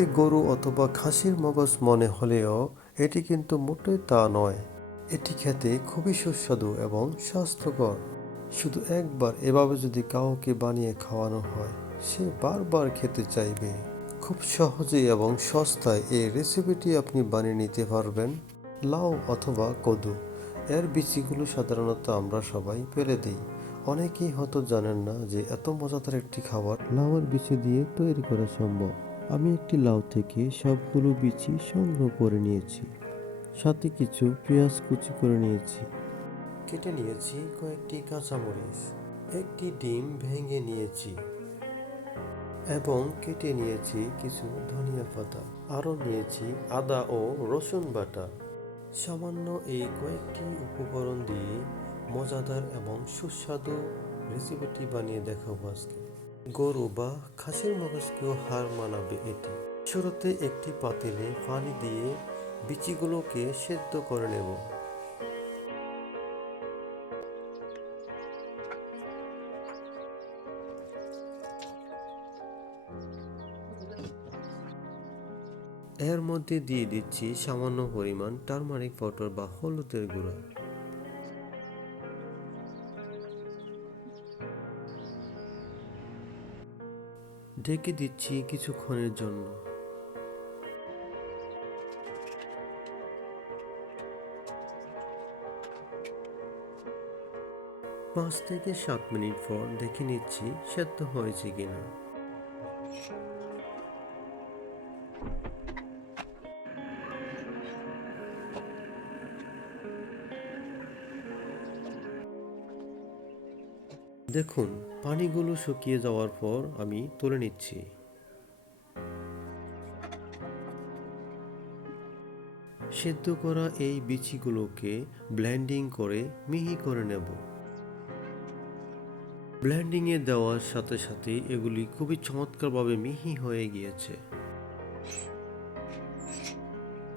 দেখতে গরু অথবা খাসির মগজ মনে হলেও এটি কিন্তু মোটেই তা নয়। এটি খেতে খুবই সুস্বাদু এবং স্বাস্থ্যকর। শুধু একবার এভাবে যদি কাউকে বানিয়ে খাওয়ানো হয়, সে বারবার খেতে চাইবে। খুব সহজেই এবং সস্তায় এই রেসিপিটি আপনি বানিয়ে নিতে পারবেন, লাউ অথবা কদু। এর বিচিগুলো সাধারণত আমরা সবাই ফেলে দিই। অনেকেই হয়তো জানেন না যে এত মজাদার একটি খাবার লাউয়ের বিচি দিয়ে তৈরি করা সম্ভব। আমি একটি লাউ থেকে সবগুলো বিচি সংগ্রহ করে নিয়েছি। সাথে কিছু পেঁয়াজ কুচি করে নিয়েছি। কেটে নিয়েছি কয়েকটি কাঁচামরিচ, একটি ডিম ভেঙে নিয়েছি এবং কেটে নিয়েছি কিছু ধনিয়া পাতা। আরও নিয়েছি আদা ও রসুন বাটা। সামান্য এই কয়েকটি উপকরণ দিয়ে মজাদার এবং সুস্বাদু রেসিপিটি বানিয়ে দেখাবো আজকে। গরু বা খাসির মগজকেও হার মানাবে এটি। শুরুতে একটি পাতিলে পানি দিয়ে বিচিগুলোকে সেদ্ধ করে নেব। এর মধ্যে দিয়ে দিচ্ছি সামান্য পরিমাণ টারমারিক পাউডার বা হলুদের গুঁড়া। ঢেকে দিচ্ছি কিছুক্ষণের জন্য। পাঁচ থেকে সাত মিনিট পর দেখে নিচ্ছি সেদ্ধ হয়েছে কিনা। দেখুন, পানিগুলো শুকিয়ে যাওয়ার পর আমি তুলে নিচ্ছি। সেদ্ধ করা এই বিচিগুলোকে ব্লেন্ডিং করে মিহি করে নেব। ব্লেন্ডিংয়ে দেওয়ার সাথে সাথে এগুলি খুবই চমৎকারভাবে মিহি হয়ে গিয়েছে।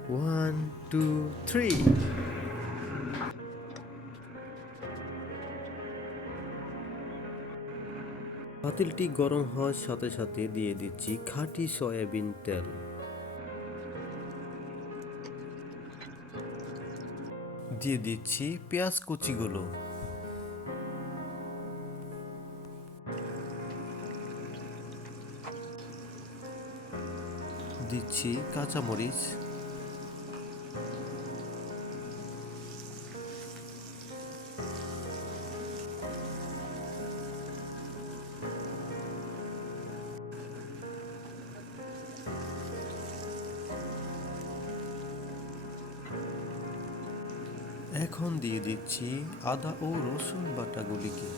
One, two, three. পাতিলটি গরম হওয়ার সাথে সাথে দিয়ে দিচ্ছি খাঁটি সয়াবিন তেল। দিয়ে দিচ্ছি পেঁয়াজ কুচিগুলো। দিচ্ছি কাঁচামরিচ। এখন দিয়ে দিচ্ছি আদা ও রসুন বাটাগুলিকে।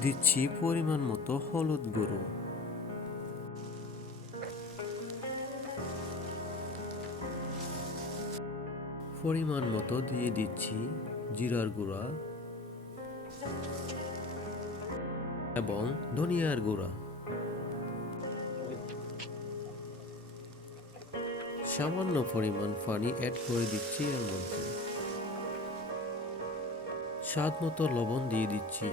দিচ্ছি পরিমাণ মতো হলুদ গুঁড়ো। পরিমাণ মতো দিয়ে দিচ্ছি জিরার গুঁড়া এবং ধনিয়ার গুঁড়া। সামান্য পরিমাণ পানি অ্যাড করে দিচ্ছি এর মধ্যে। স্বাদ মতো লবণ দিয়ে দিচ্ছি।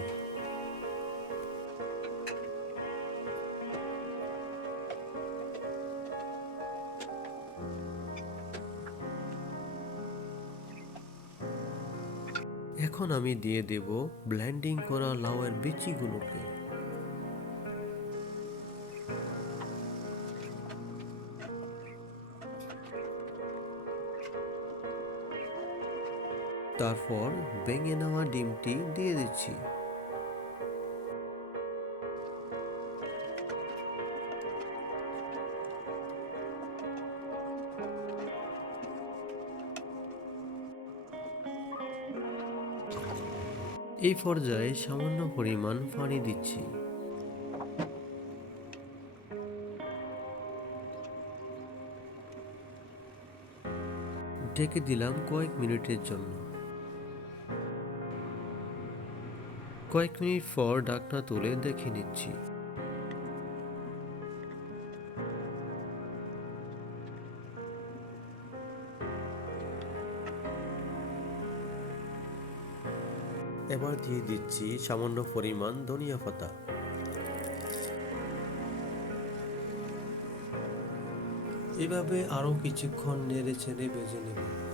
এখন আমি দিয়ে দেব ব্লেন্ডিং করা লাউয়ের বিচিগুলোকে। তারপর ভেঙে নেওয়া ডিমটি দিয়ে দিচ্ছি। এই পর্যায়ে সামান্য পরিমাণ পানি দিচ্ছি। ঢেকে দিলাম কয়েক মিনিটের জন্য। কয়েক মিনিট পর ডাকনা তুলে দেখে নিচ্ছি। এবার দিয়ে দিচ্ছি সামান্য পরিমাণ ধনিয়া পাতা। এভাবে আরও কিছুক্ষণ নেড়ে ছেড়ে বেজে নেব।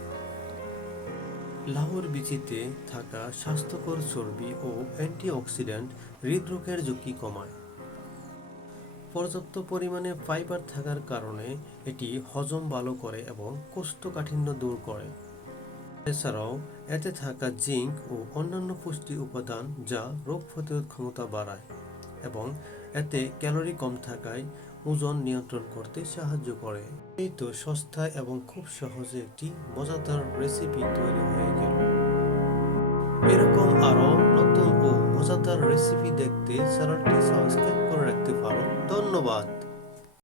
লাউর বিচিতে থাকা স্বাস্থ্যকর চর্বি ও অ্যান্টিঅক্সিডেন্ট হৃদরোগের ঝুঁকি কমায়। পর্যাপ্ত পরিমাণে ফাইবার থাকার কারণে এটি হজম ভালো করে এবং কোষ্ঠকাঠিন্য দূর করে। এছাড়াও, এতে থাকা জিঙ্ক ও অন্যান্য পুষ্টি উপাদান যা রোগ প্রতিরোধ ক্ষমতা বাড়ায় এবং এতে ক্যালোরি কম থাকায় ওজন নিয়ন্ত্রণ করতে সাহায্য করে। এই তো সস্তা এবং খুব সহজে একটি মজাদার রেসিপি তৈরি হয়ে গেল। এরকম আরও নতুন ও মজাদার রেসিপি দেখতে চ্যানেলটি সাবস্ক্রাইব করে রাখতে পারো। ধন্যবাদ।